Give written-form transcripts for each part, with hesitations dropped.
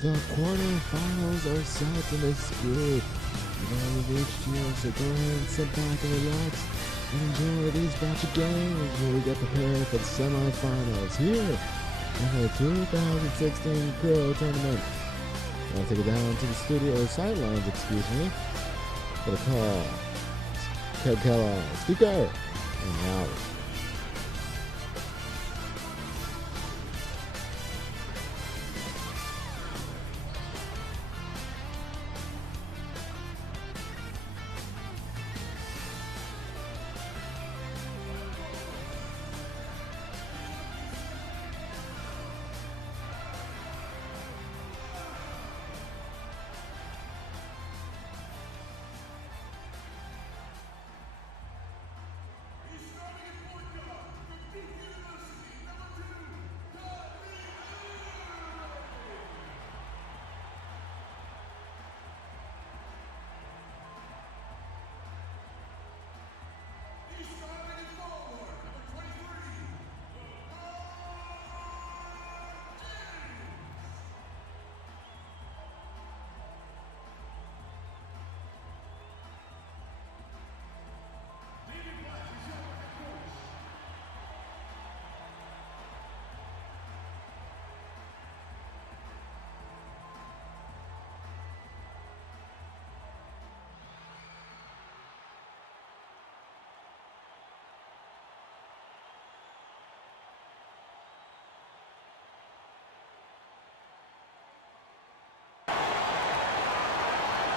The quarterfinals are set in this group. We've reached here, so go ahead and sit back and relax and enjoy these batch of games while we get prepared for the semifinals here in the 2016 LeCrow tournament. I'll take it down to the studio sidelines, for the call. Cavaliers, Steve Kerr, and out.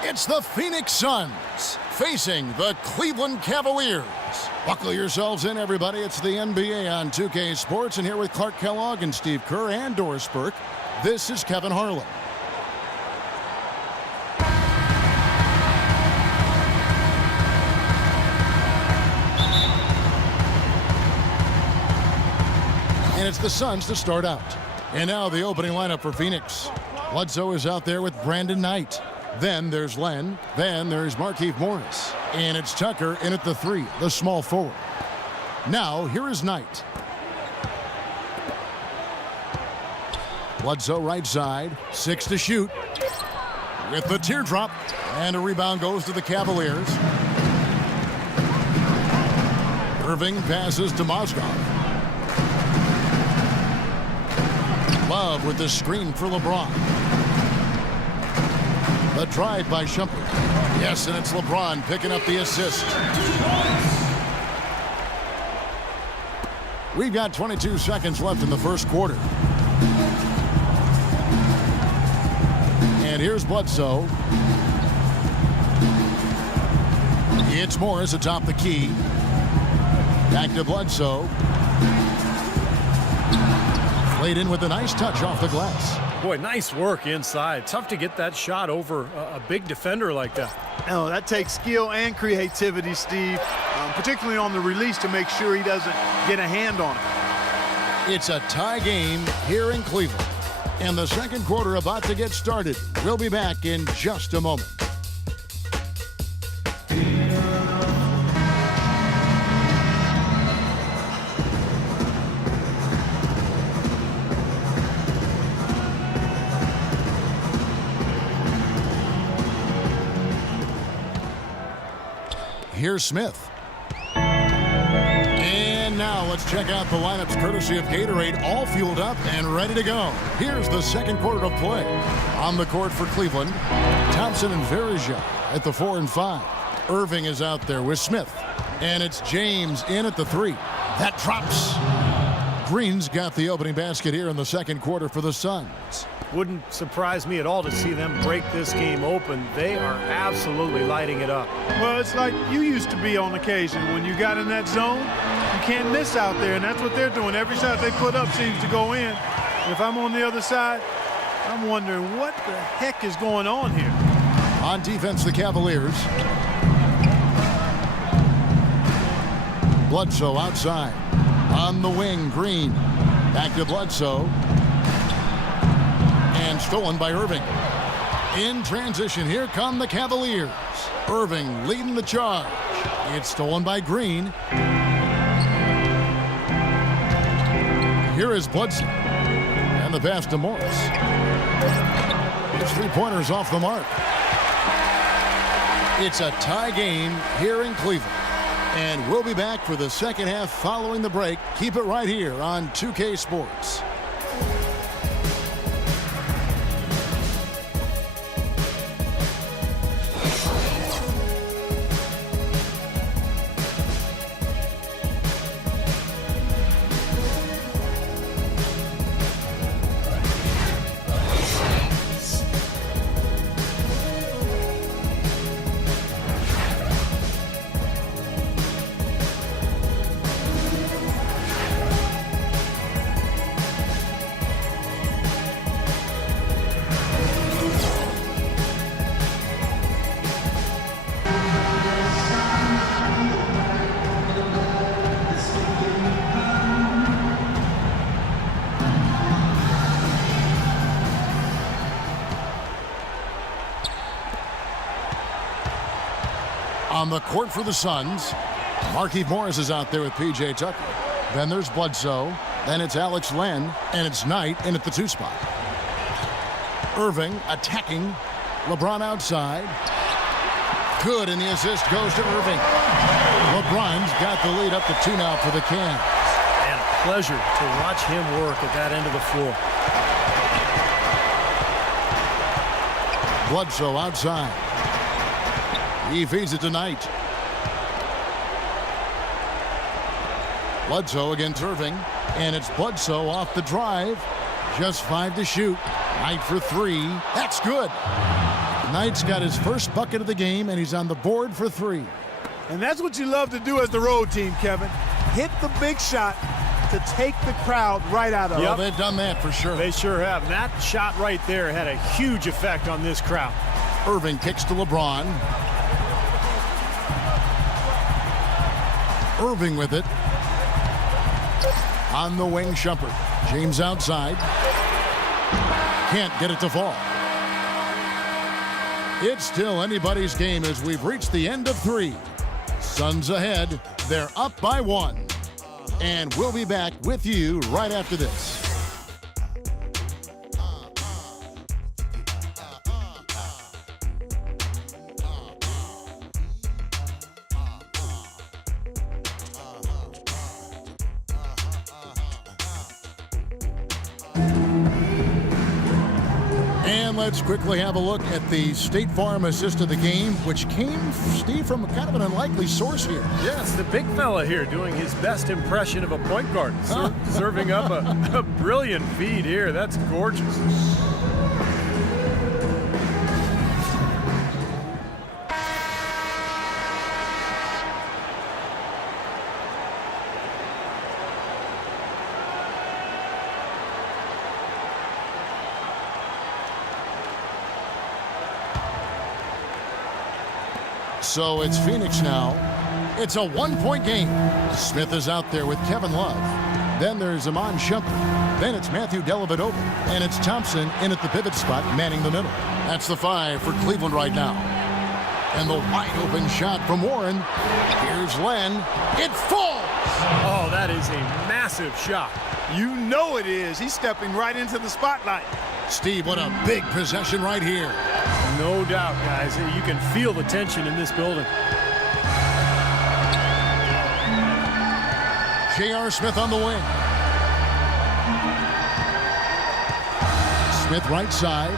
It's the Phoenix Suns facing the Cleveland Cavaliers. Buckle yourselves in, everybody. It's the NBA on 2K Sports, and here with Clark Kellogg and Steve Kerr and Doris Burke, this is Kevin Harlan. And it's the Suns to start out. And now the opening lineup for Phoenix. Bledsoe is out there with Brandon Knight. Then there's Len. Then there's Markieff Morris. And it's Tucker in at the 3, the small forward. Now, here is Knight. Bledsoe right side. 6 to shoot. With the teardrop. And a rebound goes to the Cavaliers. Irving passes to Mozgov. Love with the screen for LeBron. The drive by Shumpert. Yes, and it's LeBron picking up the assist. We've got 22 seconds left in the first quarter. And here's Bledsoe. It's Morris atop the key. Back to Bledsoe. Played in with a nice touch off the glass. Boy, nice work inside. Tough to get that shot over a big defender like that. No, that takes skill and creativity, Steve, particularly on the release to make sure he doesn't get a hand on it. It's a tie game here in Cleveland. And the second quarter about to get started. We'll be back in just a moment. Here's Smith. And now let's check out the lineups courtesy of Gatorade, all fueled up and ready to go. Here's the second quarter of play. On the court for Cleveland, Thompson and Verija at the 4 and 5. Irving is out there with Smith. And it's James in at the 3. That drops. Green's got the opening basket here in the second quarter for the Suns. Wouldn't surprise me at all to see them break this game open. They are absolutely lighting it up. Well, it's like you used to be on occasion. When you got in that zone, you can't miss out there, and that's what they're doing. Every shot they put up seems to go in. If I'm on the other side, I'm wondering what the heck is going on here. On defense, the Cavaliers. Bledsoe outside. On the wing, Green. Back to Bledsoe. And stolen by Irving. In transition, here come the Cavaliers. Irving leading the charge. It's stolen by Green. Here is Bledsoe. And the pass to Morris. His three-pointer's off the mark. It's a tie game here in Cleveland. And we'll be back for the second half following the break. Keep it right here on 2K Sports. On the court for the Suns, Markieff Morris is out there with P.J. Tucker. Then there's Bledsoe. Then it's Alex Len. And it's Knight in at the 2 spot. Irving attacking. LeBron outside. Good, and the assist goes to Irving. LeBron's got the lead up to 2 now for the Cavs. And a pleasure to watch him work at that end of the floor. Bledsoe outside. He feeds it to Knight. Bledsoe against Irving. And it's Bledsoe off the drive. Just 5 to shoot. Knight for 3. That's good. Knight's got his first bucket of the game, and he's on the board for 3. And that's what you love to do as the road team, Kevin. Hit the big shot to take the crowd right out of it. Well, they've done that for sure. They sure have. That shot right there had a huge effect on this crowd. Irving kicks to LeBron. Irving with it. On the wing, Shumpert. James outside. Can't get it to fall. It's still anybody's game as we've reached the end of 3. Suns ahead. They're up by 1. And we'll be back with you right after this. Let's quickly have a look at the State Farm assist of the game, which came, Steve, from kind of an unlikely source here. Yes, the big fella here doing his best impression of a point guard, serving up a brilliant feed here. That's gorgeous. So it's Phoenix now. It's a 1-point game. Smith is out there with Kevin Love. Then there's Iman Shumpert. Then it's Matthew Dellavedova. And it's Thompson in at the pivot spot, manning the middle. That's the 5 for Cleveland right now. And the wide open shot from Warren. Here's Len. It falls! Oh, that is a massive shot. You know it is. He's stepping right into the spotlight. Steve, what a big possession right here. No doubt, guys. You can feel the tension in this building. J.R. Smith on the wing. Smith right side.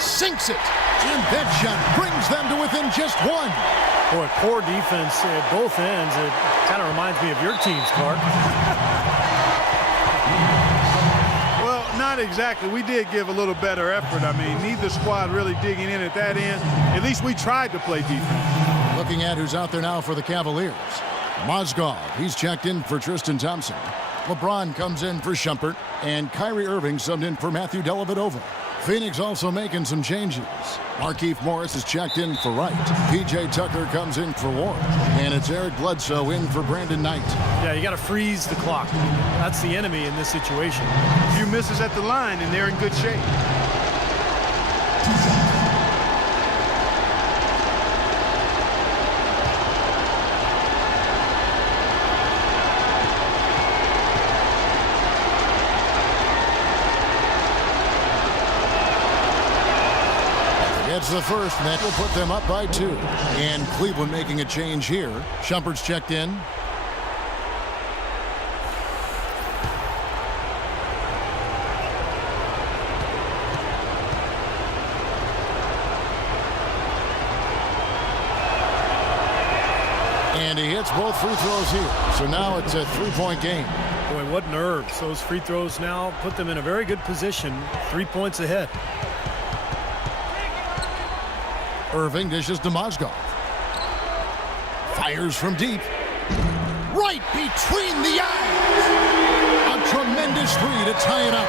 Sinks it. And that shot brings them to within just 1. Boy, poor defense at both ends. It kind of reminds me of your teams, Clark. Well, not exactly. We did give a little better effort. I mean, neither squad really digging in at that end. At least we tried to play defense. Looking at who's out there now for the Cavaliers. Mozgov, he's checked in for Tristan Thompson. LeBron comes in for Shumpert, and Kyrie Irving subbed in for Matthew Dellavedova. Phoenix also making some changes. Markieff Morris is checked in for Wright. P.J. Tucker comes in for Warren. And it's Eric Bledsoe in for Brandon Knight. Yeah, you got to freeze the clock. That's the enemy in this situation. A few misses at the line, and they're in good shape. That's the first, and that will put them up by 2. And Cleveland making a change here. Shumpert's checked in. And he hits both free throws here. So now it's a 3-point game. Boy, what nerves. Those free throws now put them in a very good position. 3 points ahead. Irving dishes to Mozgov. Fires from deep. Right between the eyes. A tremendous three to tie it up.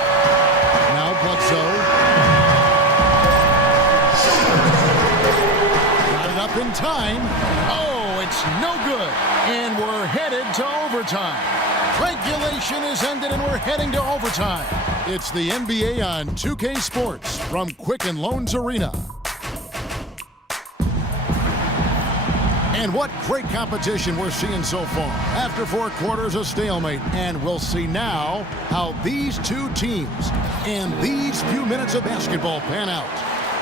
Now Bledsoe. Got it up in time. Oh, it's no good. And we're headed to overtime. Regulation is ended and we're heading to overtime. It's the NBA on 2K Sports from Quicken Loans Arena. And what great competition we're seeing so far. After 4 quarters, a stalemate. And we'll see now how these two teams and these few minutes of basketball pan out.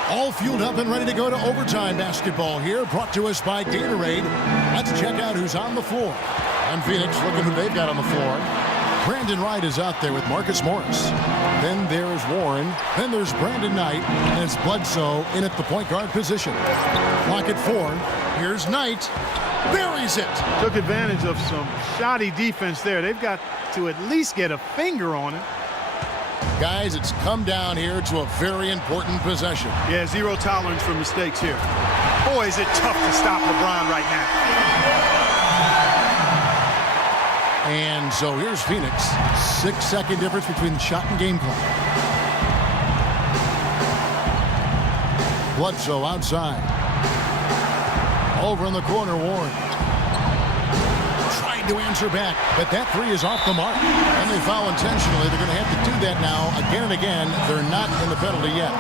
All fueled up and ready to go to overtime basketball here, brought to us by Gatorade. Let's check out who's on the floor. And Phoenix, looking who they've got on the floor. Brandon Wright is out there with Marcus Morris. Then there's Warren. Then there's Brandon Knight. And it's Bledsoe in at the point guard position. Clock at 4. Here's Knight. Buries it. Took advantage of some shoddy defense there. They've got to at least get a finger on it. Guys, it's come down here to a very important possession. Yeah, 0 tolerance for mistakes here. Boy, is it tough to stop LeBron right now. And so here's Phoenix. 6-second difference between the shot and game clock. Bledsoe outside. Over in the corner, Warren. Tried to answer back, but that three is off the mark. And they foul intentionally. They're going to have to do that now again and again. They're not in the penalty yet.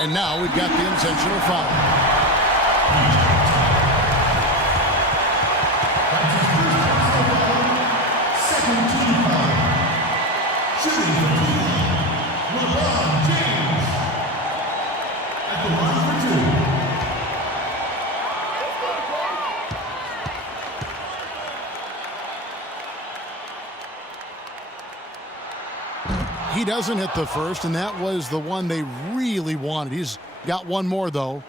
And now we've got the intentional foul. Second team foul. Shooting for LeBron James at the line for 2. He doesn't hit the first, and that was the one they really wanted. He's got one more, though.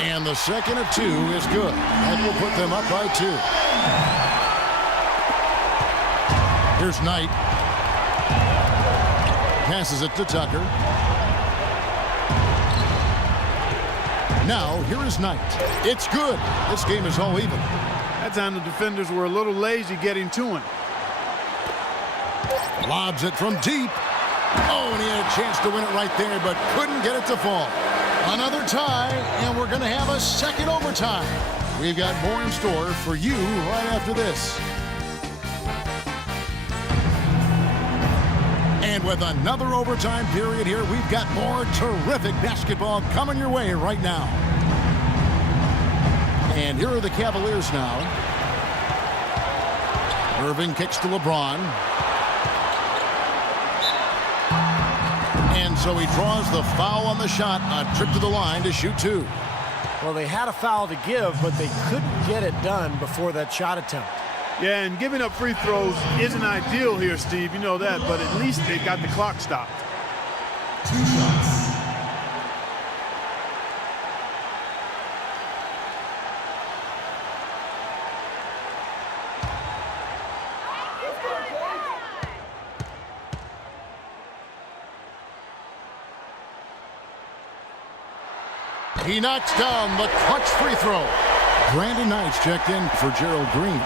And the second of 2 is good. That will put them up by 2. Here's Knight. Passes it to Tucker. Now, here is Knight. It's good. This game is all even. That time the defenders were a little lazy getting to him. Lobs it from deep. Oh, and he had a chance to win it right there, but couldn't get it to fall. Another tie, and we're going to have a second overtime. We've got more in store for you right after this. And with another overtime period here, we've got more terrific basketball coming your way right now. And here are the Cavaliers now. Irving kicks to LeBron. And so he draws the foul on the shot, a trip to the line to shoot 2. Well, they had a foul to give, but they couldn't get it done before that shot attempt. Yeah, and giving up free throws isn't ideal here, Steve. You know that, but at least they got the clock stopped. 2 shots. He knocks down the clutch free throw. Brandon Knight's checked in for Gerald Green.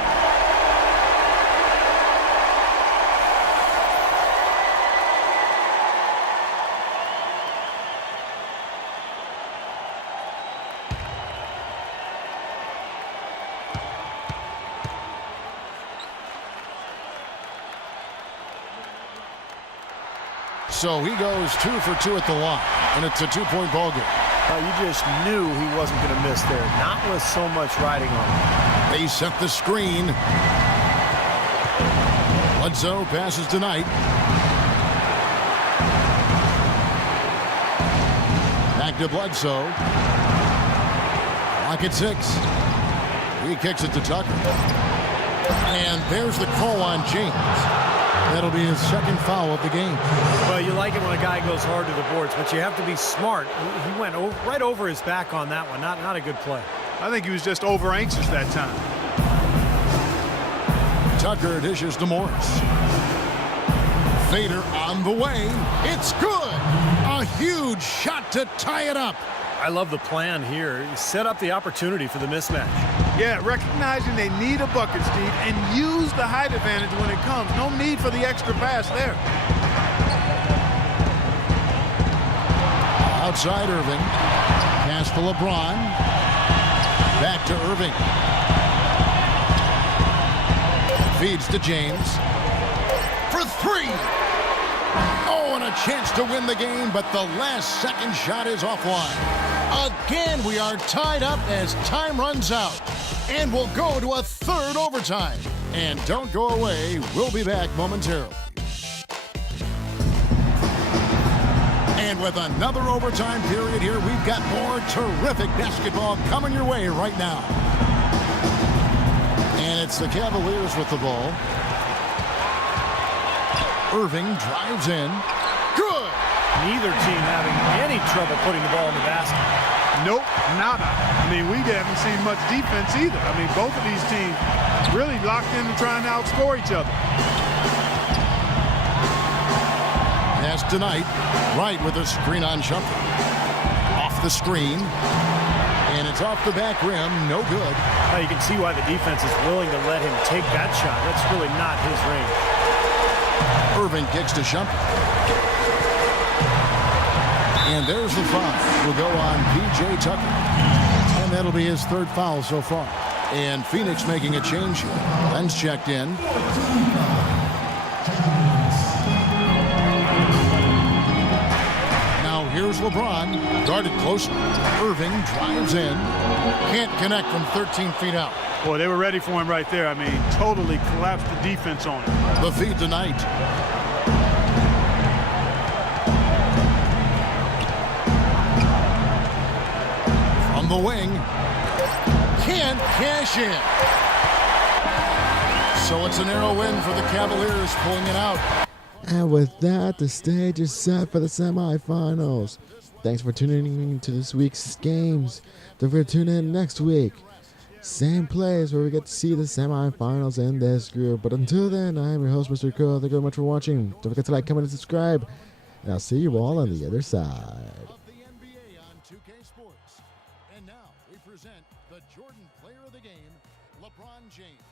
So he goes 2 for 2 at the line, and it's a 2-point ball game. You just knew he wasn't going to miss there, not with so much riding on him. They set the screen. Bledsoe passes to Knight. Back to Bledsoe. Clock at 6. He kicks it to Tucker. And there's the call on James. That'll be his second foul of the game. Well, you like it when a guy goes hard to the boards, but you have to be smart. He went right over his back on that one. Not a good play. I think he was just over anxious that time. Tucker dishes to Morris. Fader on the way. It's good. A huge shot to tie it up. I love the plan here. Set up the opportunity for the mismatch. Yeah, recognizing they need a bucket, Steve, and use the height advantage when it comes. No need for the extra pass there. Outside Irving. Pass to LeBron. Back to Irving. Feeds to James. For 3. Oh, and a chance to win the game, but the last second shot is offline. Again, we are tied up as time runs out. And we'll go to a third overtime. And don't go away. We'll be back momentarily. And with another overtime period here, we've got more terrific basketball coming your way right now. And it's the Cavaliers with the ball. Irving drives in. Good! Neither team having any trouble putting the ball in the basket. Nope, nada. I mean, we haven't seen much defense either. I mean, both of these teams really locked into trying to outscore each other. Pass tonight, right with a screen on Shumpert. Off the screen, and it's off the back rim, no good. Now you can see why the defense is willing to let him take that shot. That's really not his range. Irving kicks to Shumpert. And there's the foul. Will go on P.J. Tucker. And that'll be his third foul so far. And Phoenix making a change here. Len's checked in. Now here's LeBron. Guarded closely. Irving drives in. Can't connect from 13 feet out. Boy, they were ready for him right there. I mean, totally collapsed the defense on him. The feed tonight. From the wing. Can't cash in. So it's a narrow win for the Cavaliers, pulling it out. And with that, the stage is set for the semifinals. Thanks for tuning in to this week's games. Don't forget to tune in next week. Same place where we get to see the semifinals in this group. But until then, I'm your host, Mr. LeCrow. Thank you very much for watching. Don't forget to like, comment, and subscribe. And I'll see you all on the other side. Of the NBA on 2K Sports. And now we present the Jordan Player of the Game, LeBron James.